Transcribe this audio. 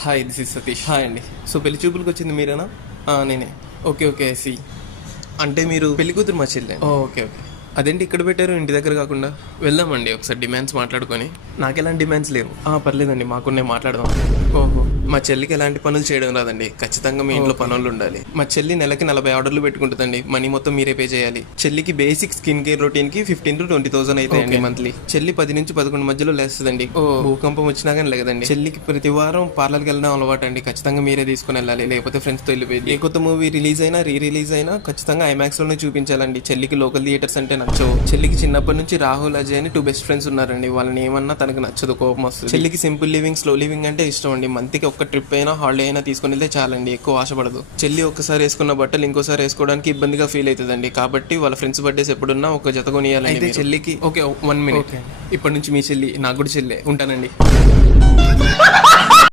Hi, this is Satish. Hi అండి. So పెళ్లి చూపులకు వచ్చింది మీరేనా? నేనే. ఓకే ఓకే, సి అంటే మీరు పెళ్లి కూతురు మా చెల్లె. Okay okay. అదేంటి ఇక్కడ పెట్టారు ఇంటి దగ్గర కాకుండా? వెళ్దామండి ఒకసారి డిమాండ్స్ మాట్లాడుకొని. నాకు ఎలాంటి డిమాండ్స్ లేవు. పర్లేదండి, మాకున్నే మాట్లాడదాం. ఓహో, మా చెల్లికి ఎలాంటి పనులు చేయడం రాదండి. ఖచ్చితంగా మీ ఇంట్లో పనులు ఉండాలి. మా చెల్లి నెలకి 40 ఆర్డర్లు పెట్టుకుంటుందండి. మనీ మొత్తం మీరే పే చేయాలి. చెల్లికి బేసిక్ స్కిన్ కేర్ రొటీన్ కి 15,000 to 20,000 అవుతాయండి మంత్లీ. చెల్లి 10 నుంచి 11 మధ్యలో లేస్తుందండి. భూకంపం వచ్చినా కానీ లేదండి. చెల్లికి ప్రతి వారం పార్లర్కి వెళ్ళడం అలవాటు అండి. ఖచ్చితంగా మీరే తీసుకుని వెళ్ళాలి, లేకపోతే ఫ్రెండ్స్ తో వెళ్ళిపోయింది. ఏ కొత్త మూవీ రిలీజ్ అయినా రీ రిలీజ్ అయినా ఖచ్చితంగా ఐమాక్స్ లోనే చూపించాలండి. చెల్లికి లోకల్ థియేటర్స్ అంటే నచ్చవు. చెల్లికి చిన్నప్పటి నుంచి రాహుల్, అజయ్ అని 2 బెస్ట్ ఫ్రెండ్స్ ఉన్నారండి. వాళ్ళని ఏమన్నా తనకు నచ్చదు, కోపం వస్తుంది. చెల్లికి సింపుల్ లివింగ్, స్లో లివింగ్ అంటే ఇష్టం అండి. మంత్కి ఒక్క ట్రిప్ అయినా, హాలిడే అయినా తీసుకుని వెళ్తే చాలండి, ఎక్కువ ఆశపడదు. చెల్లి ఒక్కసారి వేసుకున్న బట్టలు ఇంకోసారి వేసుకోవడానికి ఇబ్బందిగా ఫీల్ అవుతుందండి. కాబట్టి వాళ్ళ ఫ్రెండ్స్ బర్త్డేస్ ఎప్పుడున్నా ఒక జత కొనియాలి. అయితే చెల్లికి ఓకే 1 minute. ఇప్పటి నుంచి మీ చెల్లి నాకు కూడా చెల్లె. ఉంటానండి.